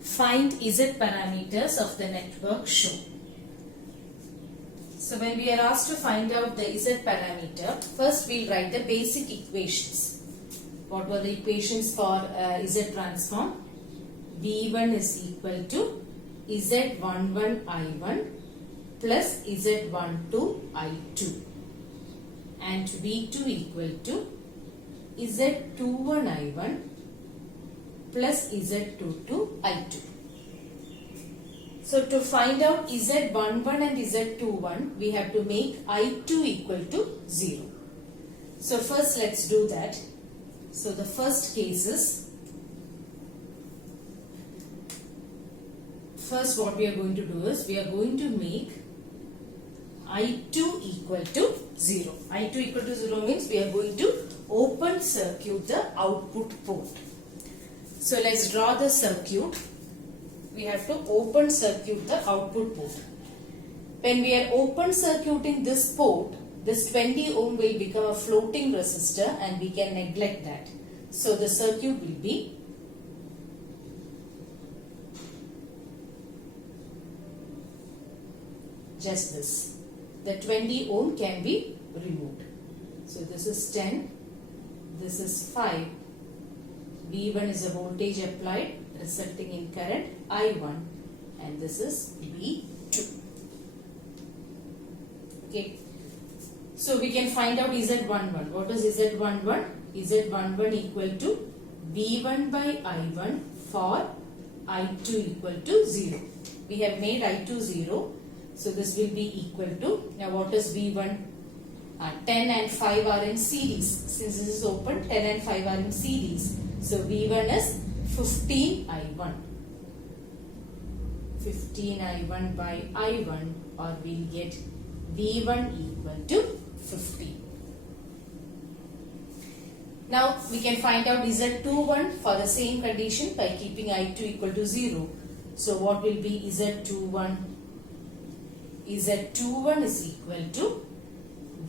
Find Z parameters of the network shown. So when we are asked to find out the Z parameter, first we'll write the basic equations. What were the equations for Z transform? V1 is equal to Z11 I1 plus Z12 I2 and V2 equal to Z21 I1 plus Z22 I2. So to find out Z11 and Z21, we have to make I2 equal to 0. So first let's do that. So the first case is, first what we are going to do is, we are going to make I2 equal to 0. I2 equal to 0 means we are going to open circuit the output port. So let's draw the circuit. We have to open circuit the output port. When we are open circuiting this port, this 20 ohm will become a floating resistor and we can neglect that. So the circuit will be just this. The 20 ohm can be removed. So this is 10, this is 5. V1 is a voltage applied resulting in current I1 and this is V2. Okay. So we can find out Z11. What is Z11? Z11 equal to V1 by I1 for I2 equal to 0. We have made I2 0. So this will be equal to, now what is V1? 10 and 5 are in series. Since this is open, 10 and 5 are in series. So V1 is 15 I1. 15 I1 by I1, or we'll get V1 equal to 15. Now we can find out Z21 for the same condition by keeping I2 equal to 0. So what will be Z21? Z21 is equal to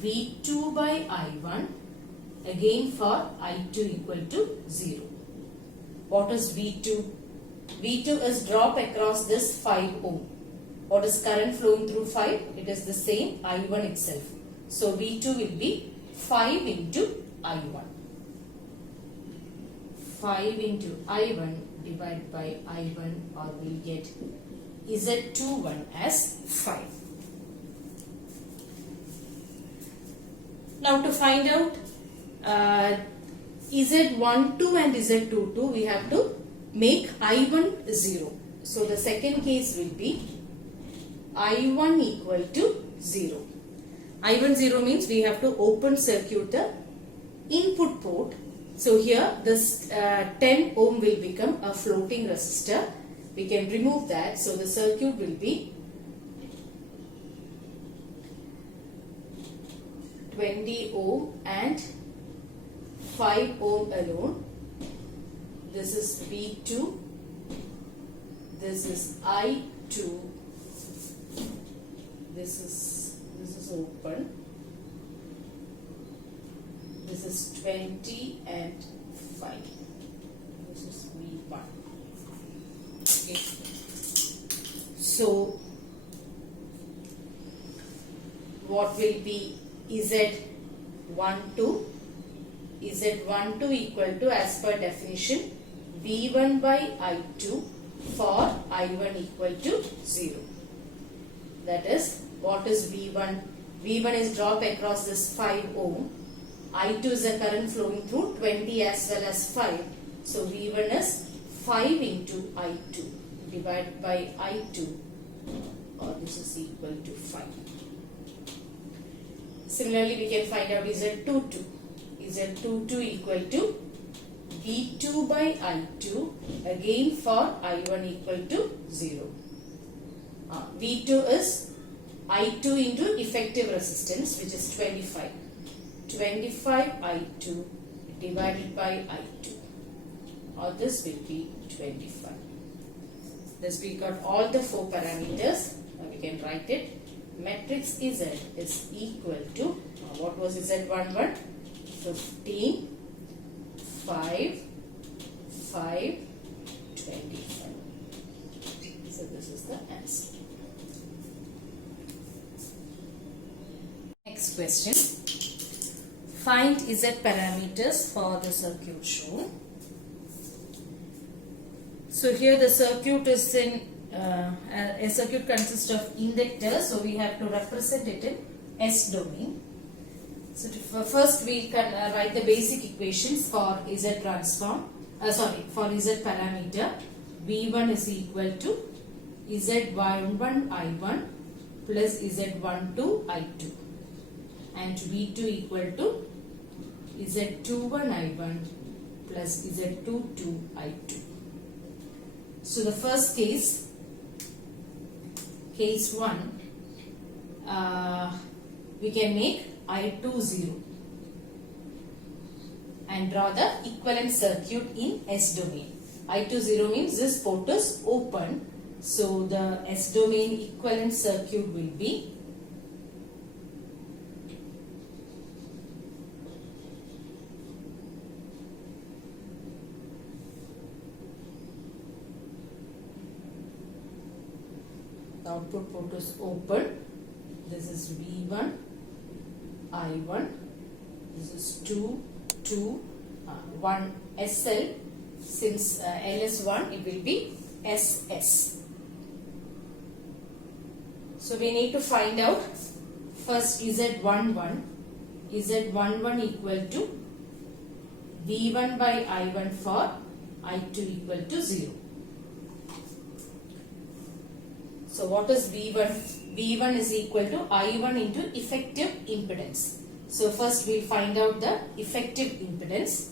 V2 by I1, again for I2 equal to 0. What is V2? V2 is drop across this 5 ohm. What is current flowing through 5? It is the same I1 itself. So V2 will be 5 into I1. 5 into I1 divided by I1, or we'll get Z21 as 5. Now to find out Z12 and Z22, we have to make I1 0. So the second case will be I1 equal to 0. I1 0 means we have to open circuit the input port. So here this 10 ohm will become a floating resistor. We can remove that. So the circuit will be 20 ohm and 5 ohm alone. This is V2. This is I2. This is open. This is 20 and 5. This is V1. Okay. So what will be Z12? Z12 equal to, as per definition, V1 by I2 for I1 equal to 0. That is, what is V1? V1 is drop across this 5 ohm. I2 is the current flowing through 20 as well as 5. So V1 is 5 into I2 divided by I2, or this is equal to 5. Similarly, we can find out Z22. Z22 equal to V2 by I2, again for I1 equal to 0. V2 is I2 into effective resistance, which is 25. 25 I2 divided by I2, or this will be 25. Thus we got all the 4 parameters. Now we can write it. Matrix Z is equal to, what was Z11? 15, 5, 5, 25. the answer. Next question. Find Z parameters for the circuit shown. So here the circuit is in a circuit consists of inductor, so we have to represent it in S domain. So first we can write the basic equations for Z transform. For Z parameter. V1 is equal to Z11 I1 plus Z12 I2, and V2 equal to Z21 I1 plus Z22 I2. So the first case 1, we can make I2 0 and draw the equivalent circuit in S domain. I2 0 means this port is open, so the S domain equivalent circuit will be the output port is open. This is V1 I1, this is 2 1 SL. Since L is 1, it will be SS. So we need to find out first Z11. Z11 equal to V1 by I1 for I2 equal to 0. So what is V1? V1 is equal to I1 into effective impedance. So first we will find out the effective impedance.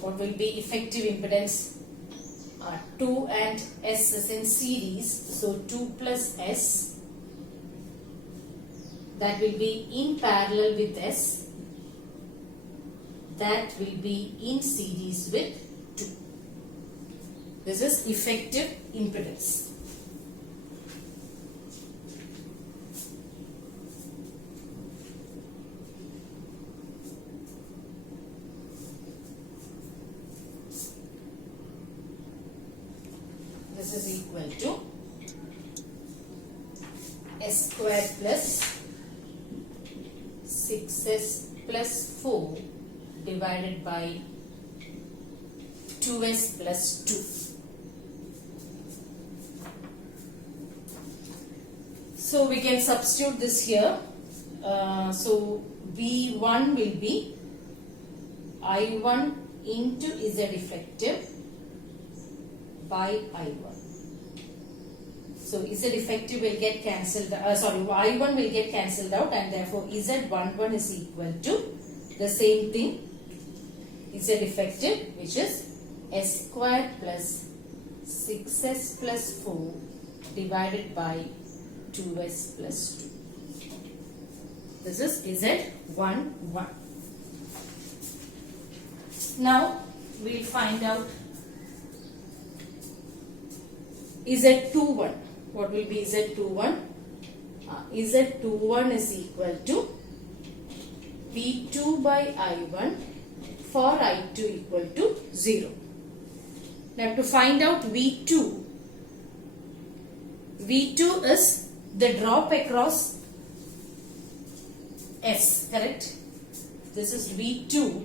What will be effective impedance? 2 and S is in series, so 2 plus S, that will be in parallel with S, that will be in series with 2. This is effective impedance. This is equal to S square plus 6S plus 4 divided by 2S plus 2. So we can substitute this here. So V1 will be I1 into Z effective by I1. So Z effective will get cancelled, I1 will get cancelled out, and therefore Z11 is equal to the same thing, Z effective, which is S square plus 6S plus 4 divided by 2S plus 2. This is Z11. Now we will find out Z21. What will be Z21? Z21 is equal to V2 by I1 for I2 equal to 0. Now to find out V2, V2 is the drop across S, correct? This is V2.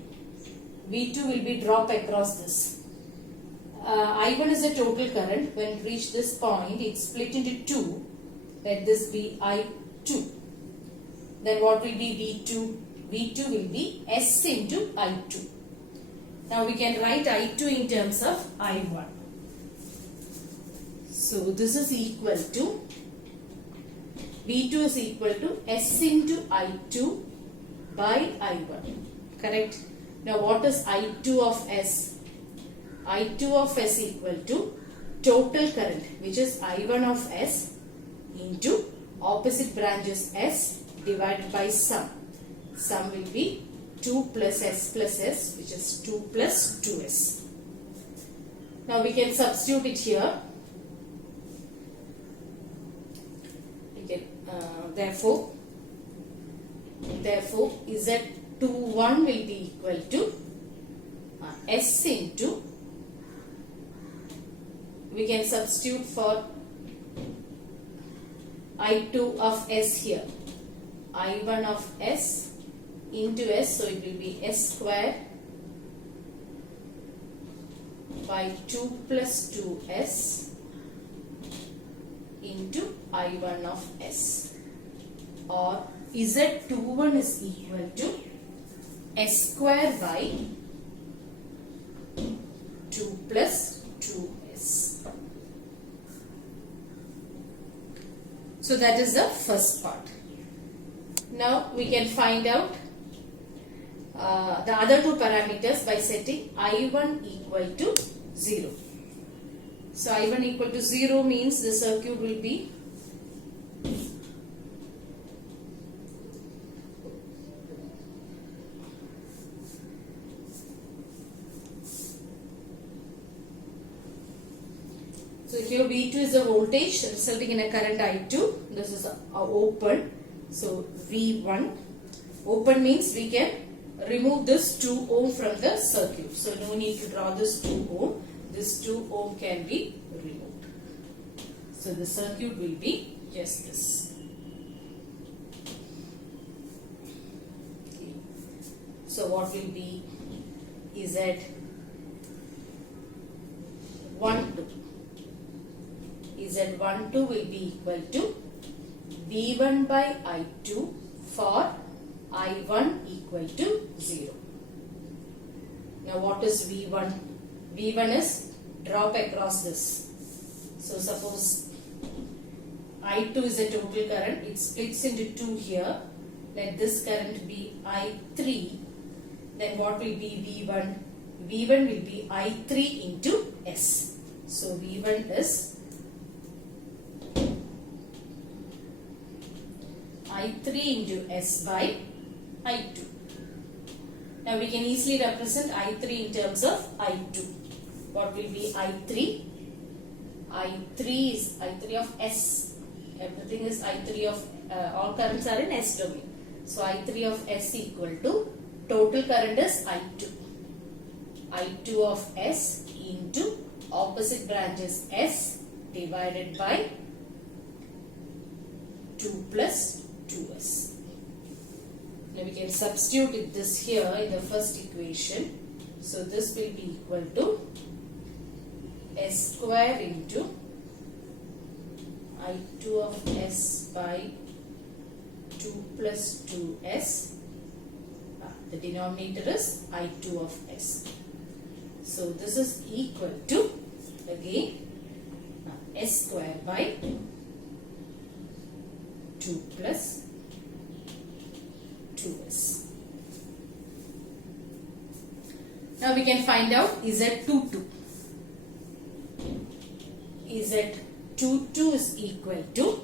V2 will be drop across this. I1 is the total current. When it reached this point, it split into 2. Let this be I2. Then what will be V2? V2 will be S into I2. Now we can write I2 in terms of I1. So this is equal to, V2 is equal to S into I2 by I1. Correct? Now what is I2 of S? I2 of S equal to total current, which is I1 of S into opposite branches S divided by sum. Sum will be 2 plus S, which is 2 plus 2S. Now we can substitute it here. We can, therefore Z21 will be equal to S into we can substitute for I2 of S here. I1 of S into S, so it will be S square by 2 plus 2S into I1 of S, or Z21 is equal to S square by 2 plus 2S. So that is the first part. Now we can find out the other two parameters by setting I1 equal to 0. So I1 equal to 0 means the circuit will be here V2 is the voltage resulting in a current I2. This is open. So V1. Open means we can remove this 2 ohm from the circuit. So no need to draw this 2 ohm. This 2 ohm can be removed. So the circuit will be just this. Okay. So what will be Z12? Z12 will be equal to V1 by I2 for I1 equal to 0. Now what is V1? V1 is drop across this. So suppose I2 is a total current. It splits into 2 here. Let this current be I3. Then what will be V1? V1 will be I3 into S. So V1 is I3 into S by I2. Now we can easily represent I3 in terms of I2. What will be I3? I3 is I3 of S. Everything is I3 of, all currents are in S domain. So I3 of S equal to, total current is I2. I2 of S into opposite branch is S divided by 2 plus 2S. Now we can substitute this here in the first equation. So this will be equal to S square into I2 of S by 2 plus 2S. The denominator is I2 of S. So this is equal to, again, S square by 2 plus 2S. Now we can find out Z22. Z22 is equal to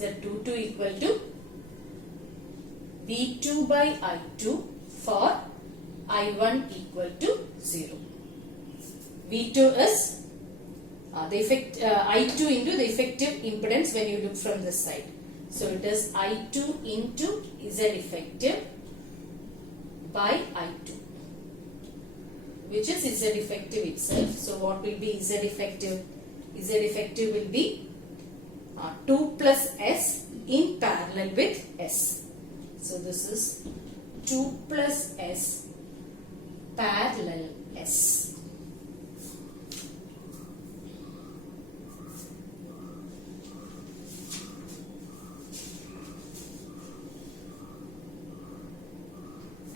Z22 equal to V2 by I2 for I1 equal to 0. V2 is I2 into the effective impedance when you look from this side. So it is I2 into Z effective by I2, which is Z effective itself. So what will be Z effective? Z effective will be 2 plus S in parallel with S. So this is 2 plus S parallel S.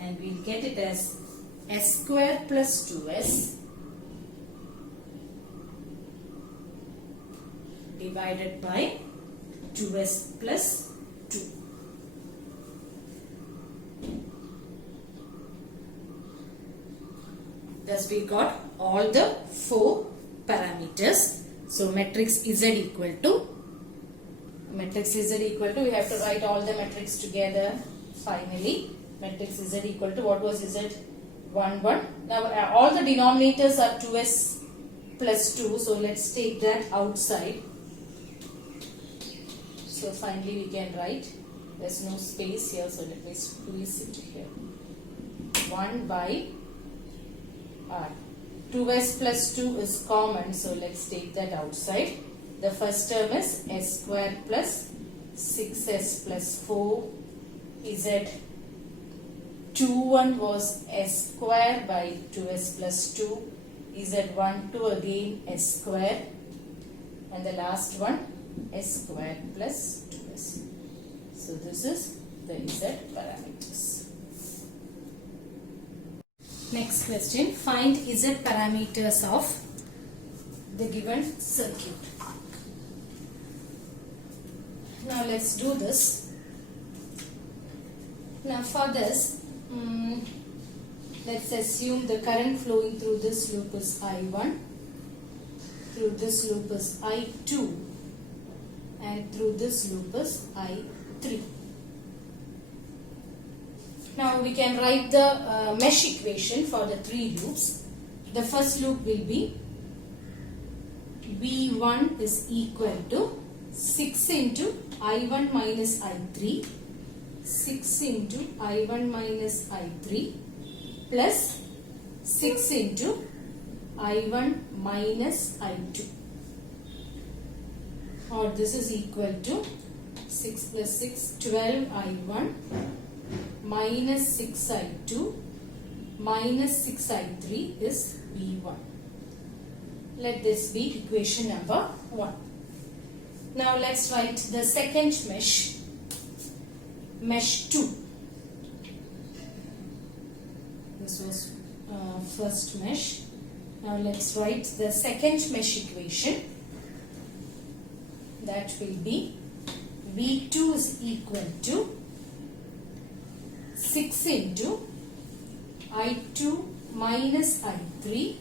And we'll get it as S square plus 2S divided by 2S plus 2. Thus we got all the 4 parameters. So matrix Z equal to, we have to write all the matrix together finally. Matrix Z equal to, what was Z? 1, 1. Now all the denominators are 2S plus 2. So let's take that outside. So finally we can write There's no space here, so let me squeeze it here. 1 by r. 2s plus 2 is common, so let's take that outside. The first term is s square plus 6s plus 4 z. 2 1 was s square by 2s plus 2 z1 2 again s square, and the last one s square plus 2s. So this is the z parameters. Next question, find z parameters of the given circuit. Now let's do this. Now for this, let's assume the current flowing through this loop is I1, through this loop is I2, and through this loop is I3. Now we can write the mesh equation for the three loops. The first loop will be V1 is equal to 6 into I1 minus I3, 6 into I1 minus I3 plus 6 into I1 minus I2, or this is equal to 6 plus 6, 12 I1 minus 6 I2 minus 6 I3 is V1. Let this be equation number 1. Now let's write the second mesh, mesh 2. This was first mesh. Now let's write the second mesh equation. That will be V2 is equal to 6 into I2 minus I3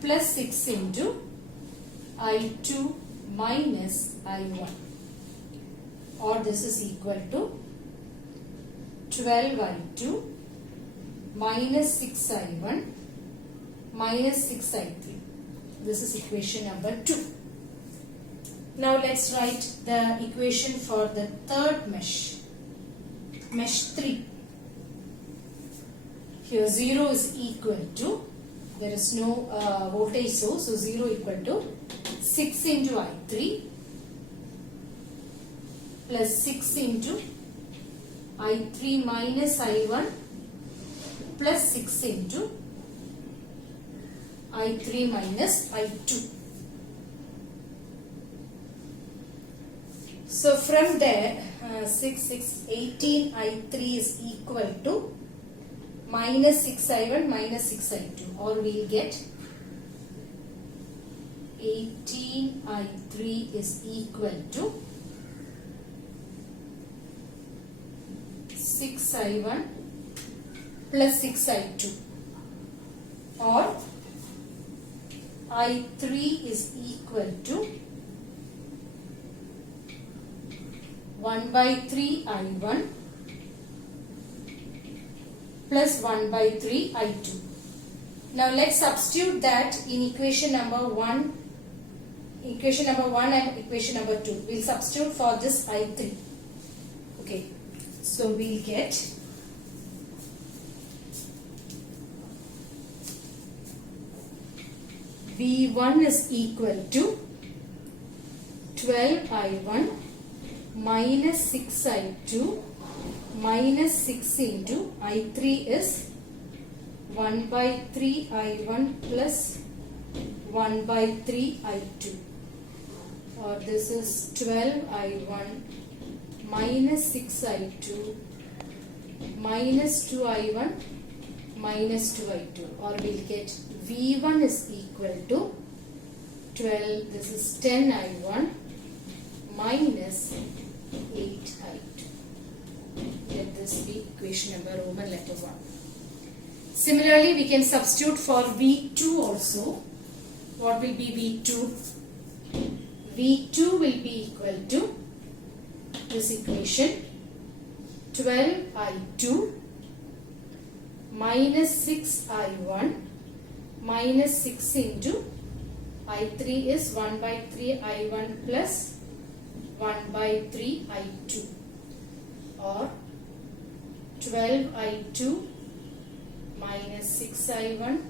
plus 6 into I2 minus I1, or this is equal to 12 I2 minus 6 I1 minus 6 I3. This is equation number 2. Now let's write the equation for the third mesh, mesh 3. Here 0 is equal to, there is no voltage source, so 0 equal to 6 into I3 plus 6 into I3 minus I1 plus 6 into I3 minus I2. So from there, 18 I3 is equal to minus 6 I1 minus 6 I2, or we will get 18 I3 is equal to 6 I1 plus 6 I2, or I3 is equal to 1 by 3 I1 plus 1 by 3 I2. Now let's substitute that in equation number 1, equation number 1 and equation number 2. We'll substitute for this I3. Okay, so we'll get V1 is equal to 12 I1 minus 6 I2 minus 6 into I3 is 1 by 3 I1 plus 1 by 3 I2, or this is 12 I1 minus 6 I2 minus 2 I1 minus 2 I2, or we'll get V1 is equal to 12, this is 10 I1 minus 8 I2. Let this be equation number Roman letter 1. Similarly, we can substitute for V2 also. What will be V2? V2 will be equal to this equation 12 I2 minus 6 I1 minus 6 into I3 is 1 by 3 I1 plus 1 by 3 I2. or 12I2 minus 6I1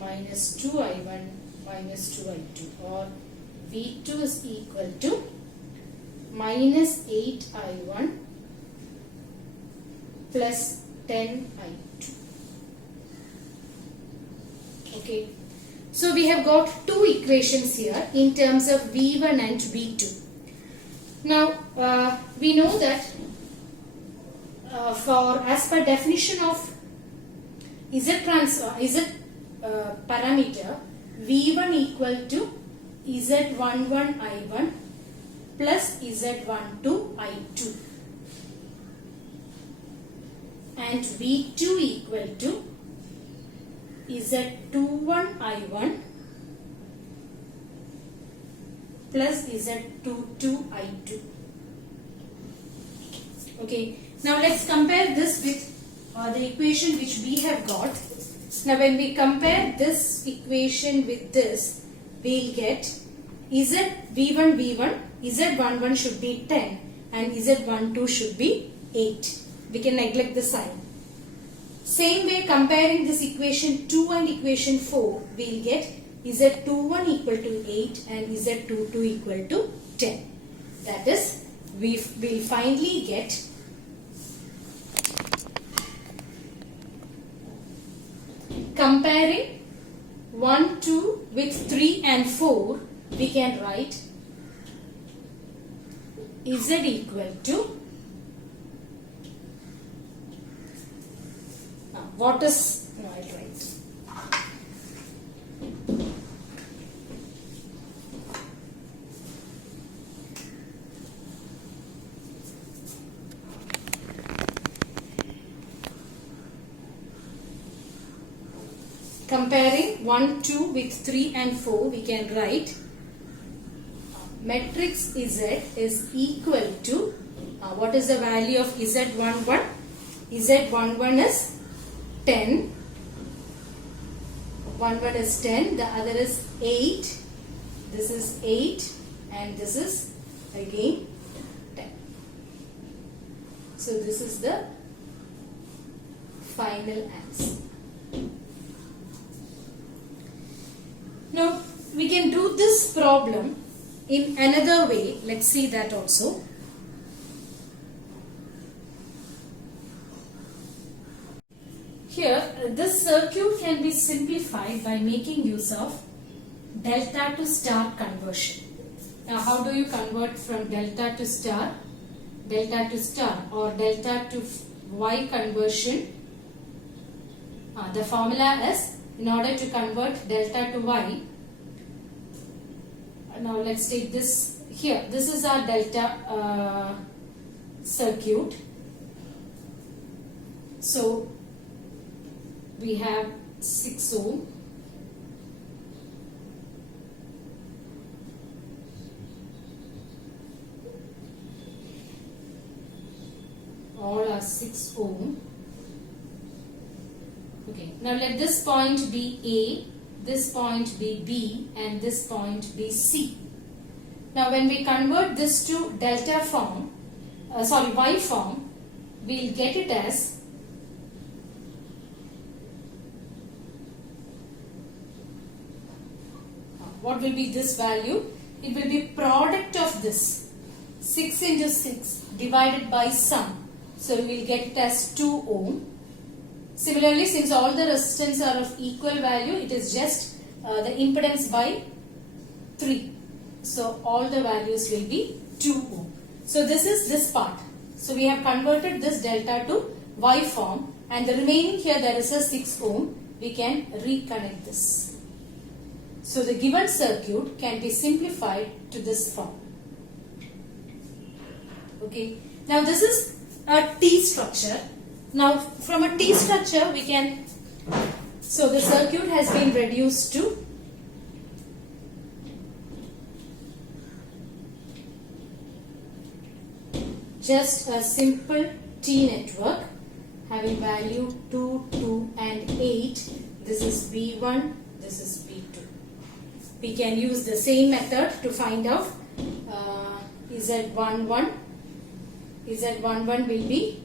minus 2I1 minus 2I2, or V2 is equal to minus 8I1 plus 10I2. Okay. So we have got two equations here in terms of V1 and V2. Now we know that for as per definition of Z parameter, V1 equal to Z11 I1 plus Z12 I2, and V2 equal to Z21 I1 plus Z22 I2. Okay, now let's compare this with the equation which we have got. Now when we compare this equation with this, we'll get V1, Z11 should be 10 and Z12 should be 8. We can neglect the sign. Same way, comparing this equation 2 and equation 4, we'll get Z21 equal to 8 and Z22 equal to 10. That is, we will finally get comparing 1, 2 with 3 and 4, we can write Z equal to what is, no, I'll write. Comparing 1, 2 with 3 and 4, we can write matrix Z is equal to, what is the value of Z11? Z11 is 10, 11 is 10, the other is 8, this is 8 and this is again 10. So this is the final answer. Now we can do this problem in another way. Let's see that also. Here, this circuit can be simplified by making use of delta to star conversion. Now, how do you convert from delta to star or delta to Y conversion? The formula is, in order to convert delta to Y, now let's take this here. This is our delta circuit. So, we have 6 ohm, all are 6 ohm. Okay, now let this point be A, this point be B and this point be C. Now when we convert this to delta form, Y form, we'll get it as what will be this value? It will be product of this 6 into 6 divided by sum. So we will get it as 2 ohm. Similarly, since all the resistance are of equal value, it is just the impedance by 3. So all the values will be 2 ohm. So this is this part. So we have converted this delta to Y form, and the remaining here there is a 6 ohm. We can reconnect this. So the given circuit can be simplified to this form. Okay. Now this is a T structure. Now from a T structure we can, so the circuit has been reduced to just a simple T network having value 2, 2 and 8. This is B1, this is B2. We can use the same method to find out Z11, Z11 will be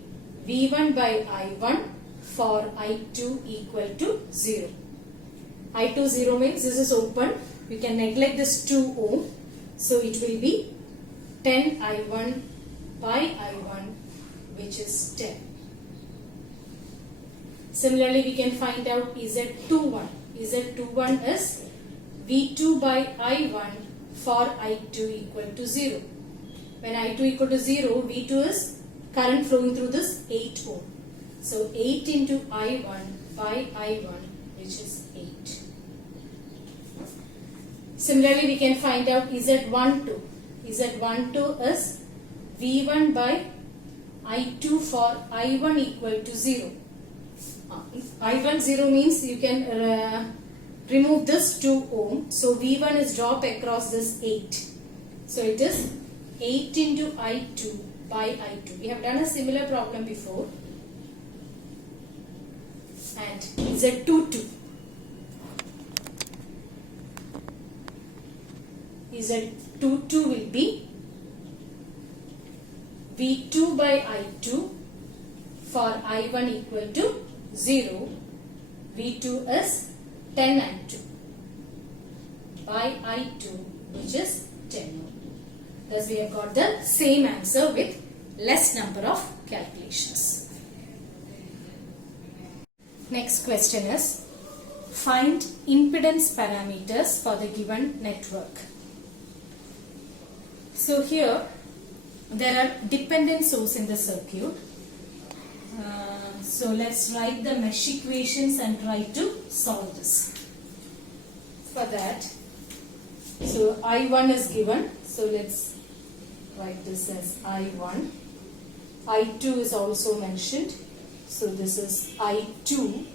V1 by I1 for I2 equal to 0. I2 0 means this is open. We can neglect this 2 ohm. So it will be 10 I1 by I1, which is 10. Similarly, we can find out Z21. Z21 is V2 by I1 for I2 equal to 0. When I2 equal to 0, V2 is current flowing through this 8 ohm. So 8 into I1 by I1, which is 8. Similarly, we can find out Z12. Z12 is V1 by I2 for I1 equal to 0. I1 0 means you can remove this 2 ohm. So V1 is drop across this 8. So it is 8 into I2 by I2. We have done a similar problem before. And Z22. Z22 will be V2 by I2 for I1 equal to 0. V2 is 10 I2 by I2, which is 10. Thus we have got the same answer with less number of calculations. Next question is, find impedance parameters for the given network. So here there are dependent source in the circuit. So let's write the mesh equations and try to solve this. For that, so I1 is given. So let's write this as I1. I2 is also mentioned. So this is I2.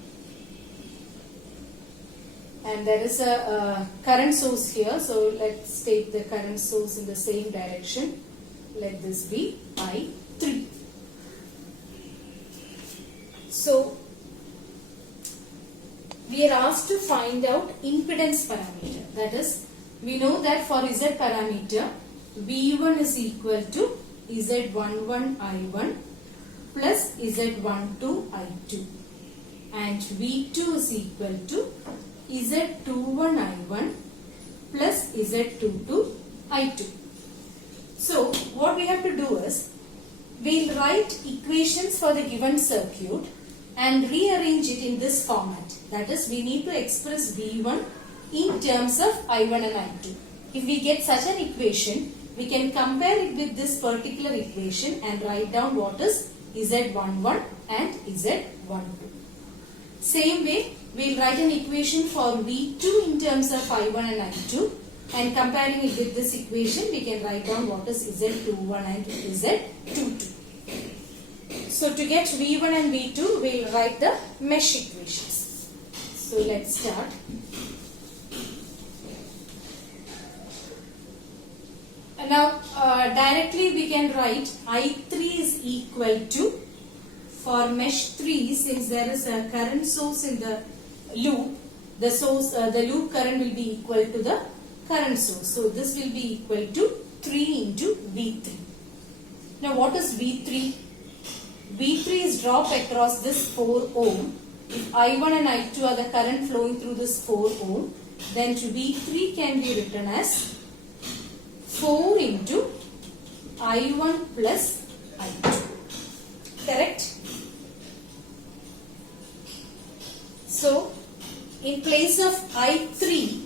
And there is a current source here. So let's take the current source in the same direction. Let this be I3. So we are asked to find out impedance parameter. That is, we know that for Z parameter, V1 is equal to Z11 I1 plus Z12 I2, and V2 is equal to Z21 I1 plus Z22 I2. So what we have to do is, we'll write equations for the given circuit and rearrange it in this format. That is, we need to express V1 in terms of I1 and I2. If we get such an equation, we can compare it with this particular equation and write down what is Z11 and Z12. Same way, we'll write an equation for V2 in terms of I1 and I2, and comparing it with this equation, we can write down what is Z21 and Z22. So to get V1 and V2, we'll write the mesh equations. So let's start. And now directly we can write I3 is equal to, for mesh 3, since there is a current source in the loop, the loop current will be equal to the current source. So this will be equal to 3 into V3. Now what is V3? V3 is drop across this 4 ohm. If I1 and I2 are the current flowing through this 4 ohm, then V3 can be written as 4 into I1 plus I2. Correct? So in place of I3,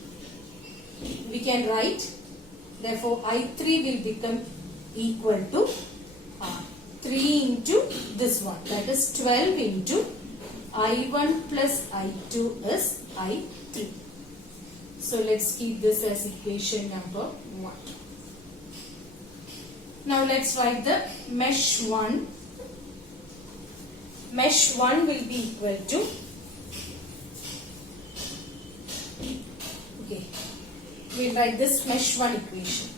we can write, therefore I3 will become equal to 3 into this one, that is 12 into I1 plus I2 is I3. So let's keep this as equation number 1. Now let's write the mesh 1. Mesh 1 will be equal to, okay, we'll write this mesh 1 equation.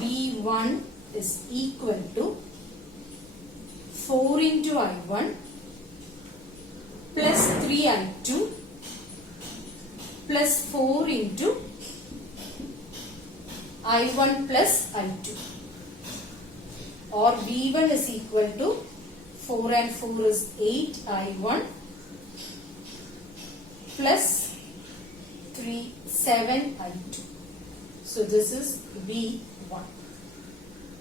V1 is equal to 4 into I1 plus 3 I2 plus 4 into I1 plus I2. or V1 is equal to 4 and 4 is 8 I1 plus 3 7 I2. So this is V1.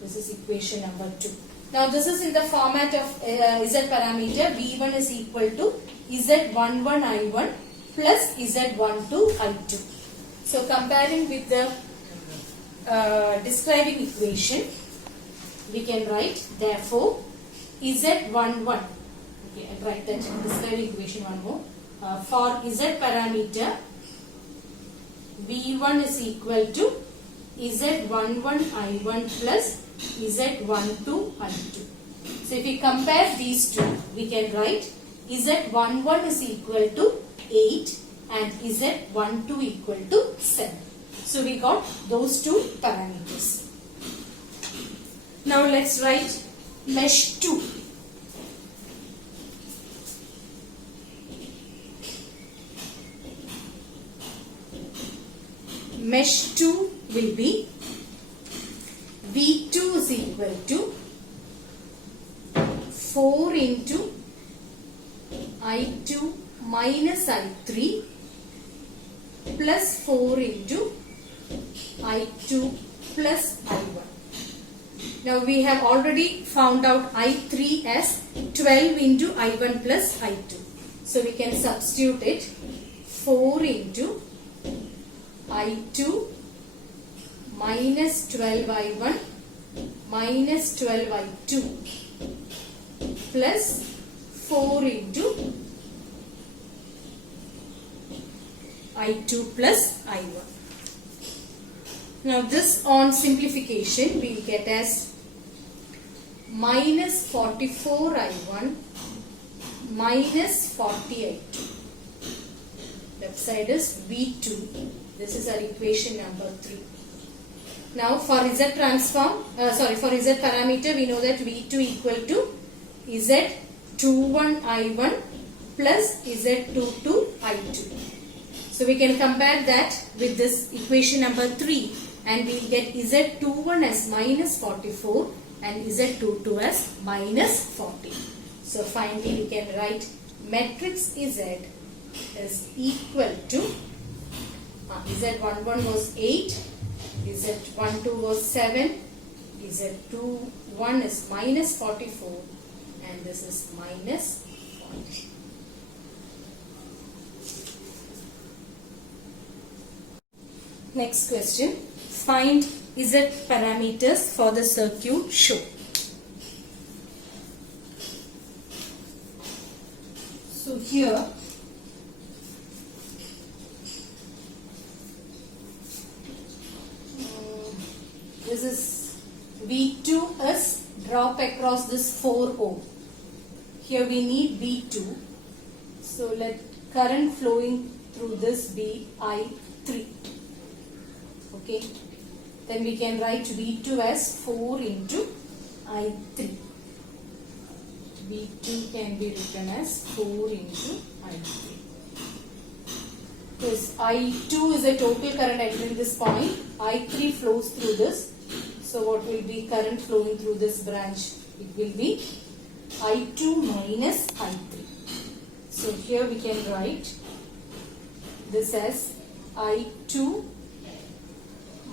This is equation number 2. Now this is in the format of Z parameter. V1 is equal to Z11 I1 plus Z12 I2. So comparing with the describing equation, we can write therefore Z11. Okay, I'll write that describing equation one more. For Z parameter, V1 is equal to Z11 I1 plus Z12 I2. So if we compare these two, we can write Z11 is equal to 8 and Z12 equal to 7. So we got those two parameters. Now let's write mesh 2. Mesh 2 will be V2 is equal to 4 into I2 minus I3 plus 4 into I2 plus I1. Now we have already found out I3 as 12 into I1 plus I2. So we can substitute it 4 into I2 minus 12 I1 minus 12 I2 plus 4 into I2 plus I1. Now this on simplification we will get as minus 44 I1 minus 40 I2. Left side is V2. This is our equation number 3. Now for Z transform, for Z parameter, we know that V2 equal to Z21 I1 plus Z22 I2. So we can compare that with this equation number 3 and we will get Z21 as minus 44 and Z22 as minus 40. So finally we can write matrix Z is equal to Z11 was 8, Z12 was 7, Z21 is minus 44 and this is minus 40. Next question. Find Z parameters for the circuit shown. So here this is V2 is drop across this 4 ohm. Here we need V2. So let current flowing through this be I3. Okay. Then we can write V2 as 4 into I3. V2 can be written as 4 into I3. Yes, I2 is a total current entering this point. I3 flows through this. So what will be current flowing through this branch? It will be I2 minus I3. So here we can write this as I2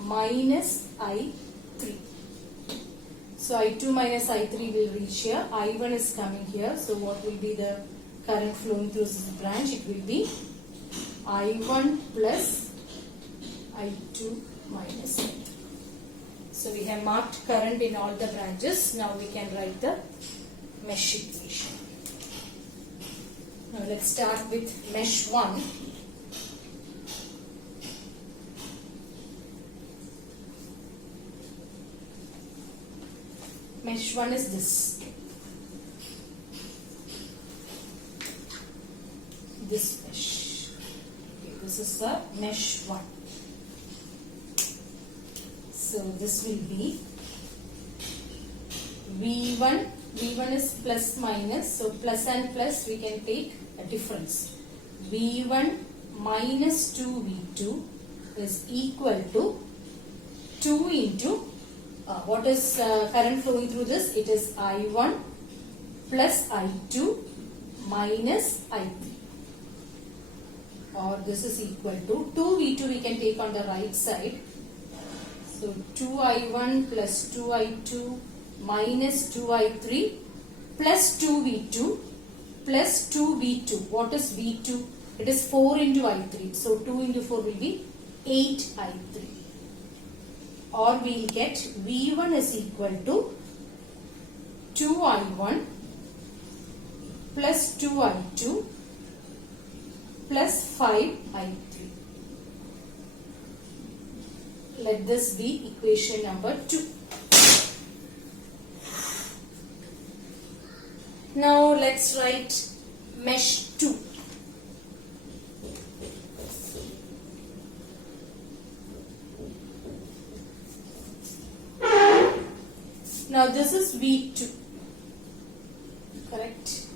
minus I3. So I2 minus I3 will reach here. I1 is coming here. So what will be the current flowing through this branch? It will be I1 plus I2 minus I3. So we have marked current in all the branches. Now we can write the mesh equation. Now let's start with mesh 1. Mesh 1 is this. This mesh. Okay, this is the mesh 1. So this will be V1. V1 is plus minus. So plus and plus we can take a difference. V1 minus 2 V2 is equal to 2 into what is current flowing through this? It is I1 plus I2 minus I3. Or this is equal to 2V2 we can take on the right side. So 2I1 plus 2I2 minus 2I3 plus 2V2 plus 2V2. What is V2? It is 4 into I3. So 2 into 4 will be 8I3. Or we will get V1 is equal to 2I1 plus 2I2 plus 5I3. Let this be equation number 2. Now let's write mesh 2. Now this is V2, correct?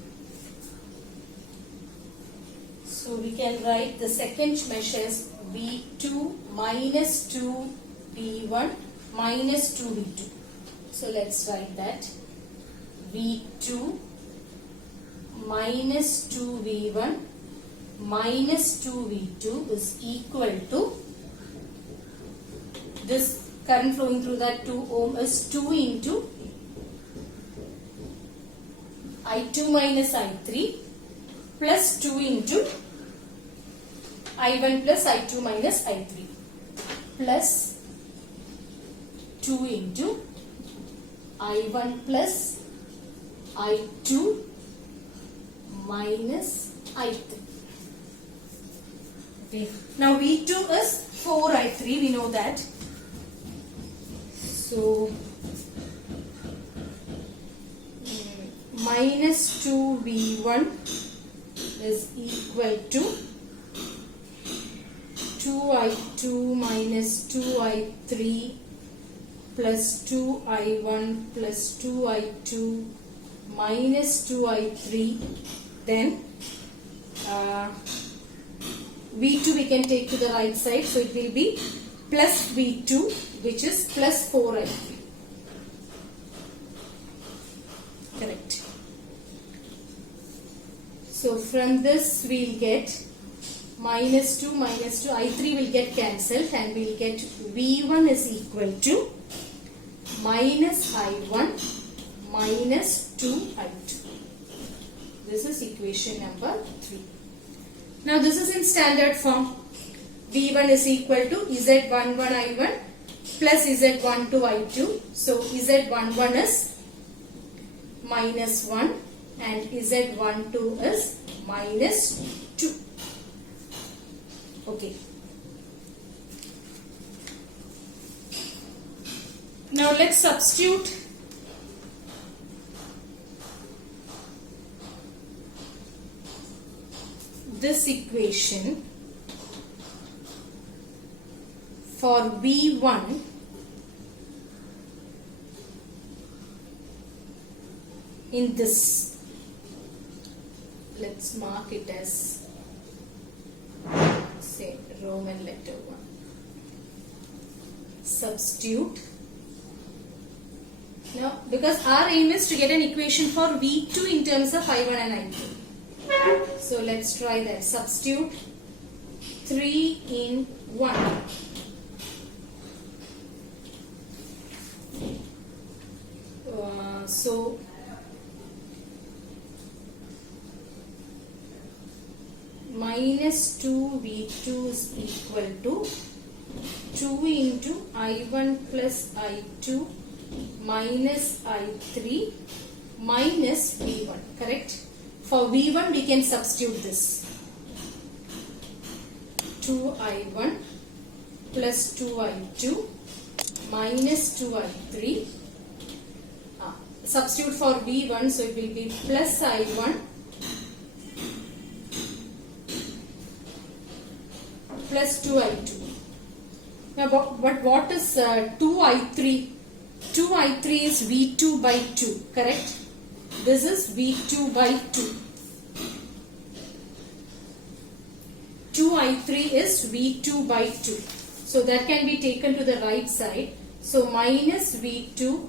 So we can write the second mesh as V2 minus 2V1 minus 2V2. So let's write that. V2 minus 2V1 minus 2V2 is equal to, this current flowing through that 2 ohm is 2 into I2 minus I3 plus 2 into I1 plus I2 minus I3 plus 2 into I1 plus I2 minus I3. Okay. Now V2 is 4I3, we know that. So minus 2V1 is equal to 2I2 minus 2I3 plus 2I1 plus 2I2 minus 2I3. Then V2 we can take to the right side, so it will be plus V2, which is plus 4I3. Correct. So from this we will get minus 2, I3 will get cancelled and we will get V1 is equal to minus I1 minus 2I2. This is equation number 3. Now this is in standard form. V1 is equal to Z11 I1 plus Z12 I2. So Z11 is minus 1 and Z12 is minus 2. Okay. Now let's substitute this equation for V1 in this. Let's mark it as, say, Roman letter 1. Substitute. Now, because our aim is to get an equation for V2 in terms of I1 and I2. So let's try that. Substitute 3 in 1. So minus 2V2 is equal to 2 into I1 plus I2 minus I3 minus V1, correct? For V1 we can substitute this. 2I1 plus 2I2 minus 2I3. Substitute for V1, so it will be plus I1 plus 2I2. Now what is 2I3? 2I3 is V2 by 2, correct? This is V2 by 2. 2I3 is V2 by 2. So that can be taken to the right side. So minus V2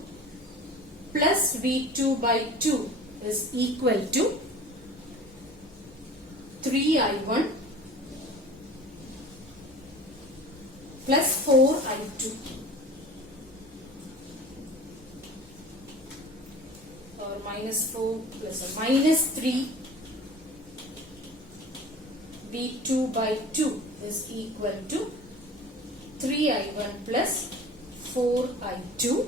plus V2 by 2 is equal to 3I1 plus 4I2. Or minus 4 plus minus 3 V2 by 2 is equal to 3I1 plus 4I2,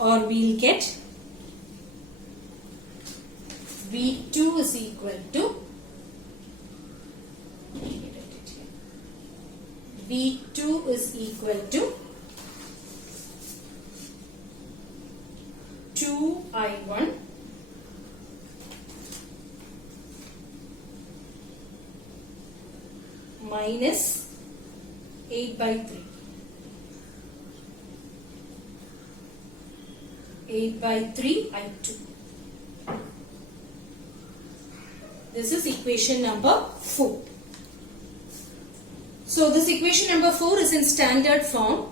or we'll get V2 is equal to V2 is equal to 2I1 minus 8 by 3. 8 by 3 I2. This is equation number 4. So this equation number 4 is in standard form.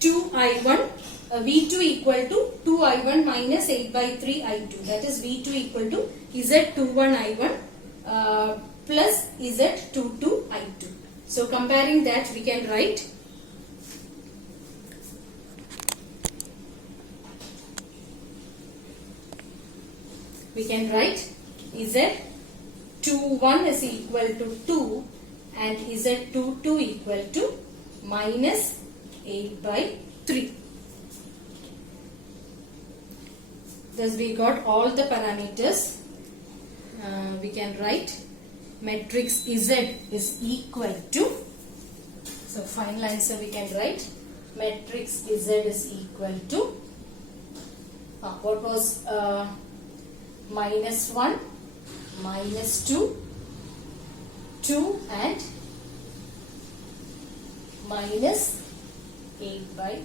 2I1 V2 equal to 2I1 minus 8 by 3 I2. That is V2 equal to Z21 I1 plus Z22 I2. So comparing that, we can write Z21 is equal to 2 and Z22 equal to minus 8 by 3. Thus we got all the parameters. We can write matrix Z is equal to, so final answer we can write matrix Z is equal to what was minus 1, minus 2, 2 and minus 8 by 3.